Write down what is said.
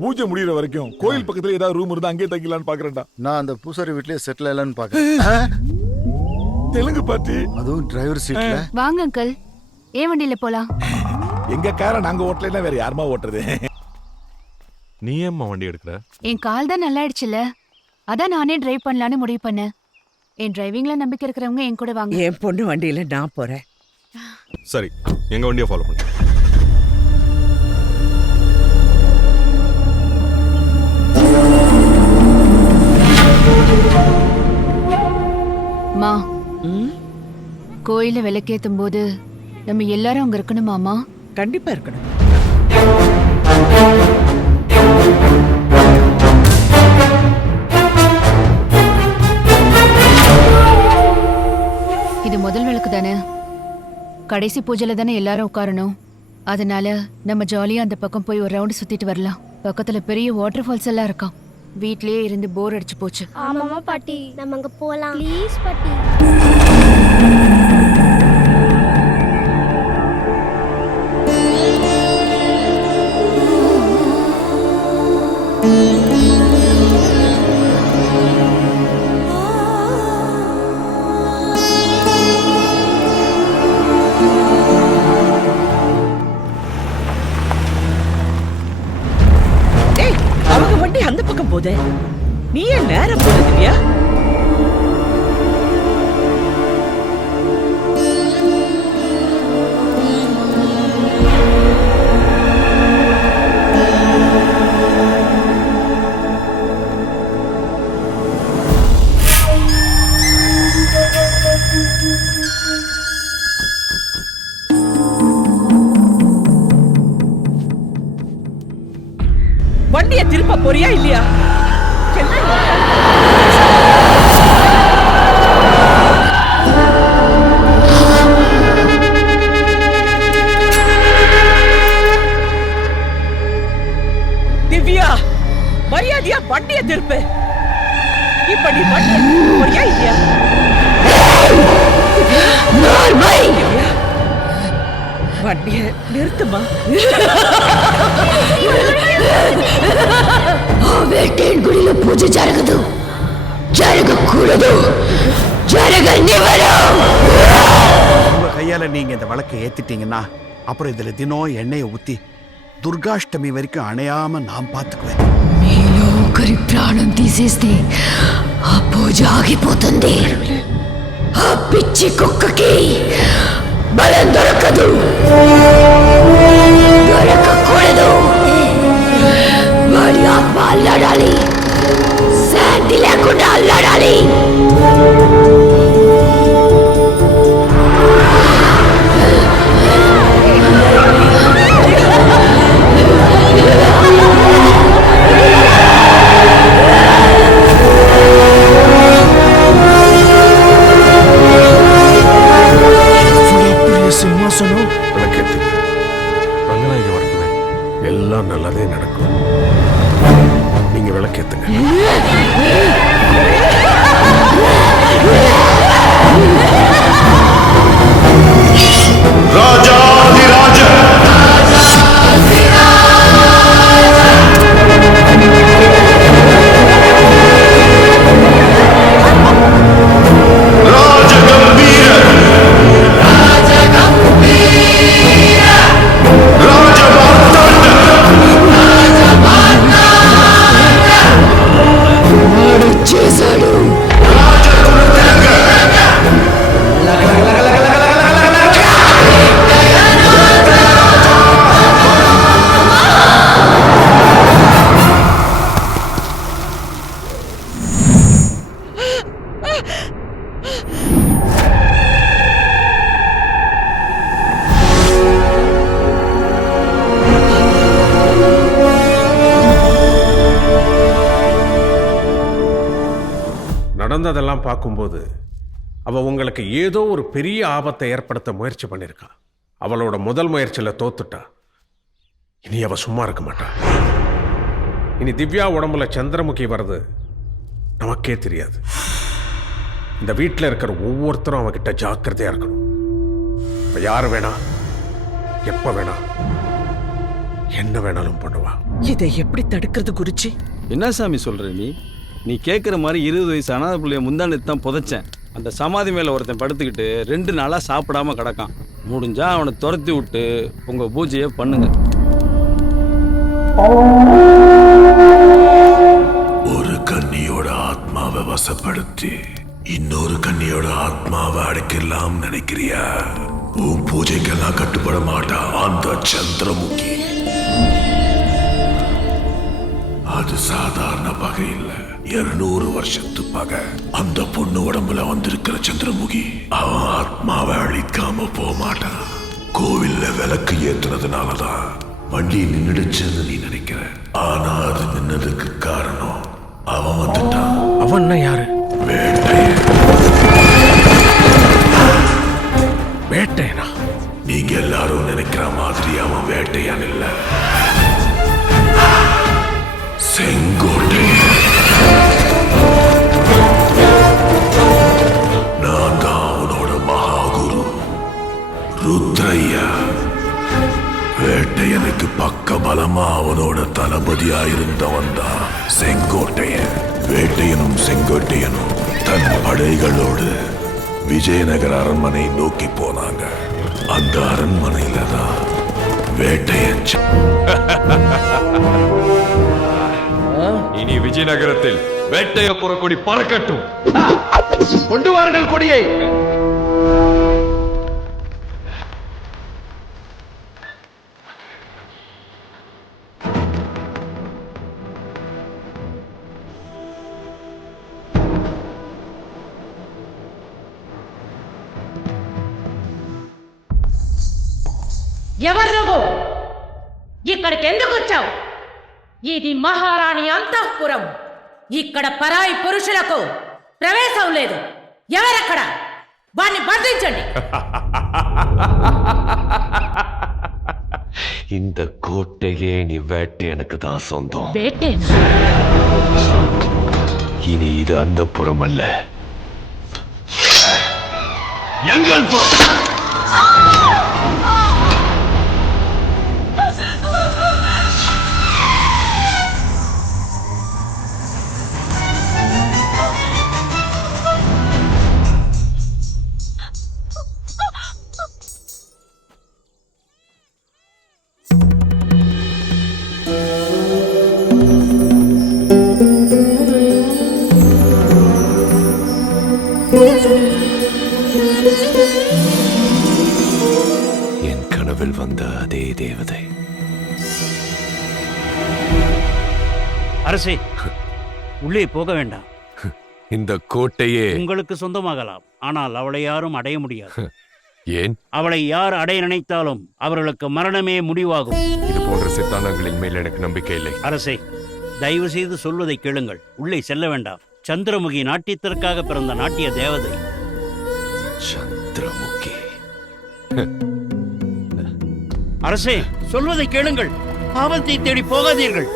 பூஜை முடியற வரைக்கும் கோயில் பக்கத்துல ஏதாவது ரூம் இருந்தா அங்கேயே தங்கிடலான்னு பாக்குறேன்டா. நான் அந்த பூசாரி வீட்லயே செட்டில் ஆகலான்னு பாக்குறேன். தெலுங்கு பாட்டி, அதுவும் டிரைவர் சீட்ல. வாங்க அங்கிள், ஏன் வண்டியில போலாம்? எங்க காரை நாங்க ஓட்டலைன்னா வேற யாருமா ஓட்டுறது? நீ ஏம்மா வண்டி எடுக்கிற? என் கால் தான் நல்லா ஆயிடுச்சுல, அதான் நானே டிரைவ் பண்ணலான்னு முடிவு பண்ணேன். என் டிரைவிங்ல நம்பிக்கை இருக்கிறவங்க என் கூட வாங்க. என் பொண்ணு வண்டியில நான் போறேன். சரி, எங்க வண்டியை ஃபாலோ பண்ணு. மா, கோயில விளக்கேத்தும் போது நம்ம எல்லாரும் அங்க இருக்கணுமாமா? கண்டிப்பா இருக்கணும். இது முதல் விளக்கு தானே, கடைசி பூஜையில தானே எல்லாரும் உட்காரணும். அதனால நம்ம ஜாலியா அந்த பக்கம் போய் ஒரு ரவுண்ட் சுத்திட்டு வரலாம். பக்கத்துல பெரிய வாட்டர் ஃபால்ஸ் எல்லாம் இருக்காம். வீட்லயே இருந்து போர் அடிச்சு போச்சு. ஆமாமா பாட்டி, நம்ம அங்க போலாம் ப்ளீஸ் பாட்டி. டேய், அவங்க வண்டி அந்த பக்கம் போதே, நீ ஏன் நேரம் போற திவ்யா? வண்டியை திருப்ப போறியா இல்லையா? திவ்யா, மரியாதையா வண்டியை திருப்பு. இப்ப நீ வண்டியை திருப்ப போறியா இல்லையா? திவ்யா, வண்டியை நிறுத்துமா. గుడిలో పూజ జరగదు, జరగకూడదు, జరగనివ్వరు. உங்க கையால நீங்க இந்த விளக்கை ஏத்திட்டீங்கன்னா அப்புறம் இதுல தினம் எண்ணெயை ஊத்தி துர்காஷ்டமி வரைக்கும் அணையாம நான் பாத்துக்குவேன். మీలో ఒకరి ప్రాణం తీసేస్తే ఆ పూజ ఆగిపోతుంది. ఆ పిచ్చి కుక్కకి బలం దొరకదు, దొరకకూడదు. వాడి ఆత్మ అల్లాడాలి, శాంతి లేకుండా అల్లాడాలి. சிம்மாசனம் விளக்கேத்து. ரங்கநாயகி வரட்டுமே, எல்லாம் நல்லதே நடக்கும். நீங்க விளக்கேத்துங்க. ராஜாதிராஜ చేశాడు. நடந்ததெல்லாம் பார்க்கும்போது அவ உங்களுக்கு ஏதோ ஒரு பெரிய ஆபத்தை ஏற்படுத்த முயற்சி பண்ணியிருக்கா. அவளோட முதல் முயற்சியில் தோத்துட்டா. இனி அவ சும்மா இருக்க மாட்டா. இனி திவ்யா உடம்புல சந்திரமுகி வருது நமக்கே தெரியாது. இந்த வீட்டில் இருக்கிற ஒவ்வொருத்தரும் அவகிட்ட ஜாக்கிரதையா இருக்கணும். இப்ப யாரு வேணா, எப்ப வேணா, என்ன வேணாலும் பண்ணுவா. இதை எப்படி தடுக்கிறது குருஜி? என்ன சாமி சொல்ற நீ கேட்குற மாதிரி 20 வயசு அனாதை பிள்ளைய முந்தானத்து தான் புதைச்சேன். அந்த சமாதி மேலே ஒருத்தன் படுத்துக்கிட்டு 2 நாளாக சாப்பிடாம கிடக்கான். முடிஞ்சா அவனை துரத்தி விட்டு உங்க பூஜையை பண்ணுங்க. ஒரு கன்னியோட ஆத்மாவை வசப்படுத்தி இன்னொரு கன்னியோட ஆத்மாவை அடக்கலாம் நினைக்கிறியா? உன் பூஜைக்கெல்லாம் கட்டுப்பட மாட்டா அந்த சந்திரமுகி. அது சாதாரண பகை இல்ல, 200 வருஷத்து பகை. அந்த பொண்ணு உடம்புல வந்திருக்கிற சந்திரமுகி அவன் ஆத்மாவை அழிக்காம போக மாட்டான். கோவில்ல விளக்கு ஏத்துனதுனாலதான் வண்டி நின்னுடுச்சுன்னு நீ நினைக்கிற. ஆனா அது நின்னதுக்கு காரணம் அவன் வந்துட்டான். அவன் யாரு? வேட்டையன். வேட்டையனா? நீங்க எல்லாரும் நினைக்கிற மாதிரி அவன் வேட்டையான் இல்ல, செங்கோட்டையன். நான் தான் அவனோட மகாகுரு ருத்ரையா. வேட்டையனுக்கு பக்க பலமா அவனோட தளபதியா இருந்தவன் தான் செங்கோட்டையன். வேட்டையனும் செங்கோட்டையனும் தன் படைகளோடு விஜயநகர அரண்மனை நோக்கி போனாங்க. அந்த அரண்மனையில தான் வேட்டையன். இனி விஜயநகரத்தில் வேட்டைய புறக்கொடி பறக்கட்டும். கொண்டு வாருங்கள் கொடியை. ఎవరు నువ్వు? ఇక్కడికి ఎందుకు వచ్చావు? ఇది మహారాణి అంతఃపురం. ఇక్కడ పరాయి పురుషులకు ప్రవేశం లేదు. ఎవరక్కడ? వాణ్ణి బంధించండి. இந்த கோட்டையே நீ வேட்டையனுக்கு தான் சொந்தம். వేటేనా? இனி இது அந்த புறம் அல்ல, எங்கள் புறம். என் கனவில் வந்த அதே தேவதை. அரசே, உள்ளே போக வேண்டாம். இந்த கோட்டையே உங்களுக்கு சொந்தமாகலாம், ஆனால் அவளை யாரும் அடைய முடியாது. ஏன்? அவளை யார் அடைய நினைத்தாலும் அவர்களுக்கு மரணமே முடிவாகும். இது போன்ற சித்தாந்தங்களின் மேல் எனக்கு நம்பிக்கை இல்லை. அரசே, தயவு செய்து சொல்வதை கேளுங்கள். உள்ளே செல்ல வேண்டாம். சந்திரமுகி நாட்டியத்திற்காக பிறந்த நாட்டிய தேவதை. சந்திரமுகி. அரசே, சொல்வதை கேளுங்கள். ஆபத்தை தேடி போகாதீர்கள்.